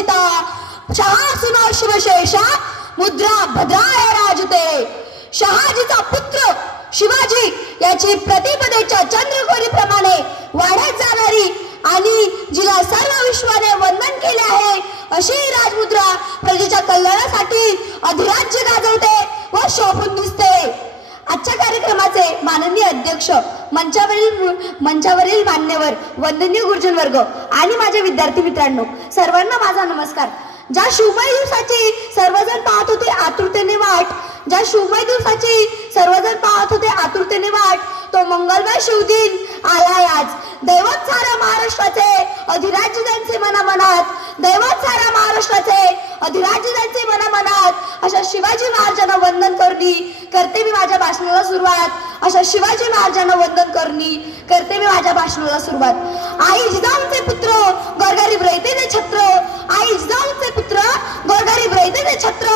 मुदिता शहासिनो शिवशेषा मुद्रा भद्राय राजते. शहाजीचा पुत्र शिवाजी याची प्रतिपदेच्या चंद्रकोरीप्रमाणे वाढत जाणारी आणि जिला सर्व विश्वाने वंदन केले आहे अशी राजमुद्रा प्रजेच्या कल्याणासाठी अधिराज्य गाजवते व शोभून दिसते. आजच्या कार्यक्रमाचे माननीय अध्यक्ष मंचावरील मंचावरील मान्यवर वंदनीय गुरुजन वर्ग आणि माझे विद्यार्थी मित्रांनो सर्वांना माझा नमस्कार. ज्या शुभमय दिवसाची सर्वजण पाहत होते आतुरतेने वाट ज्या शुभमय दिवसाची सर्वजण पाहत होते आतुरतेने वाट तो मंगलमय शिवदिन आलाय आज. दैवत साऱ्या महाराष्ट्राचे अधिराज्य त्यांचे मनामनात दैवत साऱ्या महाराष्ट्राचे अशा शिवाजी महाराजांना वंदन करणी करते मी माझ्या भाषणाला सुरुवात. अशा शिवाजी महाराजांना वंदन करणी करते मी माझ्या भाषणाला सुरुवात. आई जिजाऊचे पुत्र गोरगरीब रयतेचे छत्र. आई जिजाऊचे पुत्र गोरगरीब रयतेचे छत्र.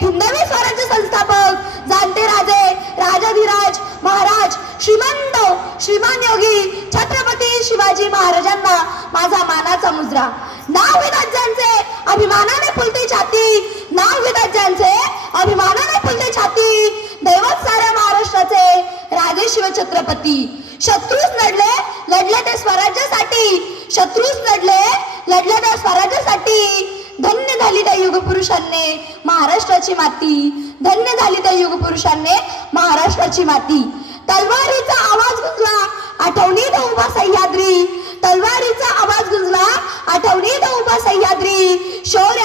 हिंदवी स्वराज्य संस्थापक जाणते राजे राजाधिराज महाराज श्रीमंत श्रीमान योगी छत्रपती शिवाजी महाराजांना माझा मानाचा मुजरा. नाव घेतात ज्यांचे अभिमानाने फुलते छाती. नाव घेतात ज्यांचे. अभिमानाने फुलते छाती. दैवत साऱ्या महाराष्ट्राचे. राजे शिवछत्रपती. शत्रूच लढले लढले ते स्वराज्यासाठी. शत्रूच लढले लढले ते स्वराज्यासाठी. धन्य झाली त्या युगपुरुषांनी महाराष्ट्राची माती. धन्य झाली त्या युगपुरुषांनी महाराष्ट्राची माती. तलवारीचा आवाज गुंजला आठवणीत उभा सह्याद्री. तलवारीचा आवाज गुंजला आठवणीत उभा सह्याद्री. शौर्य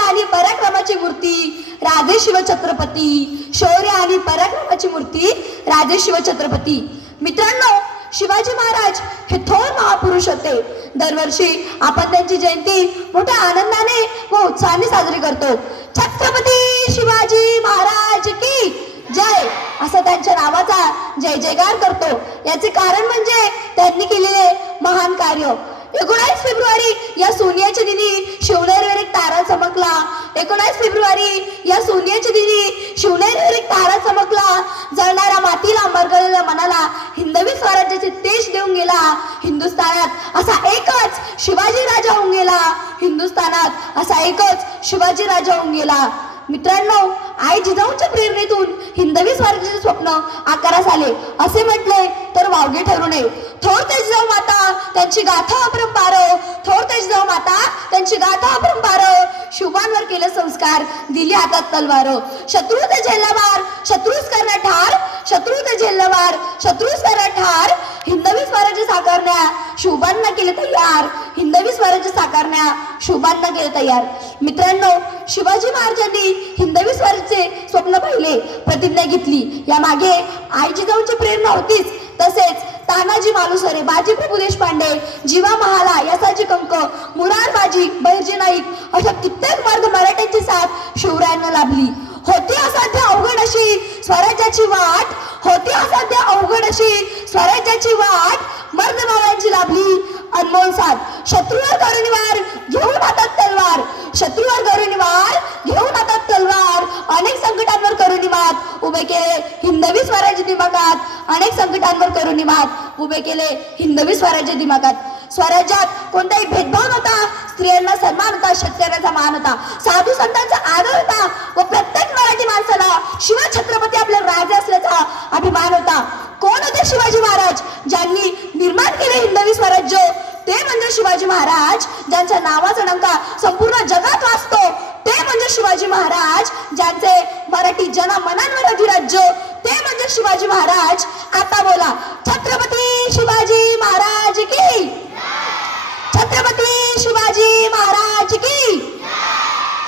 पराक्रमाची मूर्ती राजे शिवछत्रपती शौर्य आणि पराक्रमाची मूर्ती राजे शिवछत्रपती मित्रांनो शिवाजी महाराज हे थोर महापुरुष होते. दरवर्षी आपण त्यांची जयंती मोठ्या आनंदाने व उत्साहाने साजरी करतो. छत्रपती शिवाजी महाराज की जय! असा त्यांच्या नावाचा जय जयकार करतो. याचे कारण म्हणजे त्यांनी केलेले महान कार्य. एकोणास फेब्रुवारी या सोनियाच्या दिनी शिवनेरीवर एक तारा चमकला. एकोणास फेब्रुवारी या सोनियाच्या दिनी शिवनेरीवर एक तारा चमकला. जळणाऱ्या मातीला मरगळलेल्या मनाला हिंदवी स्वराज्याचे तेज देऊन गेला. हिंदुस्थानात असा एकच शिवाजी राजा होऊन गेला. हिंदुस्थानात असा एकच शिवाजी राजा होऊन गेला. मित्रांनो आई जिजाऊंच्या प्रेरणेतून हिंदवी स्वराज्याचे स्वप्न आकारास आले. असे म्हटले तर वावगे ठरू नये. थोर ते माता त्यांची गाथा अपरंपार. थोर ते माता त्यांची गाथा अपरंपार. शुभांवर केले संस्कार दिली हातात तलवार. शत्रू ते झेल्लावार शत्रूच करणार ठार. शत्रू ते झेल्लावार शत्रूच करणार ठार. स्वराज्य साकारण्या. शुभांना केले तयार. हिंदवी स्वराज्य साकारण्या. शुभांना केले तयार. मित्रांनो शिवाजी महाराजांनी हिंदवी स्वराज्याचे स्वप्न पाहिले प्रतिज्ञा घेतली. या मागे आईची जाऊनची प्रेरणा होतीच. तसेच तानाजी मालुसरे बाजी प्रभू देशपांडे जीवा महाला यसाजी कंक मुरार बाजी बहिर्जी नाईक अशा कित्येक मार्ग मराठ्यांची साथ शिवरायांना लाभली. होती असाध्य अवघड अशी स्वराज्याची वाट. होती असाध्य अवघड अशी स्वराज्याची वाट. मर्द मावळ्यांची लाभली. अनमोल साथ शत्रूवर करुणीवार घेऊन हातात तलवार. शत्रूवर करुणीवार घेऊन हातात तलवार. अनेक संकटांवर करुणी मात उभे केले हिंदवी स्वराज्य दिमागात. अनेक संकटांवर करुणी मात उभे केले हिंदवी स्वराज्य दिमागात. स्वराज्यात कोणताही भेदभाव नव्हता. स्त्रियांना सन्मान होता शेतकऱ्यांचा मान होता. साधू संतांचा आदर होता व प्रत्येक मराठी माणसाला शिव छत्रपती आपले राजे असल्याचा अभिमान होता कोण होते शिवाजी महाराज ज्यांनी निर्माण केले हिंदवी स्वराज्य ते म्हणजे शिवाजी महाराज ज्यांच्या नावाचा डंका संपूर्ण जगात वाचतो ते म्हणजे शिवाजी महाराज ज्यांचे मराठी जना मनांवर अधिराज्य ते म्हणजे शिवाजी महाराज. आता बोला छत्रपती शिवाजी महाराज की छत्रपती शिवाजी महाराज की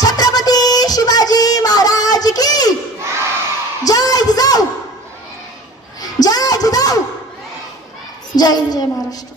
छत्रपती शिवाजी महाराज की जय जिजाऊ जय जिजाऊ जय हिंद, जय महाराष्ट्र.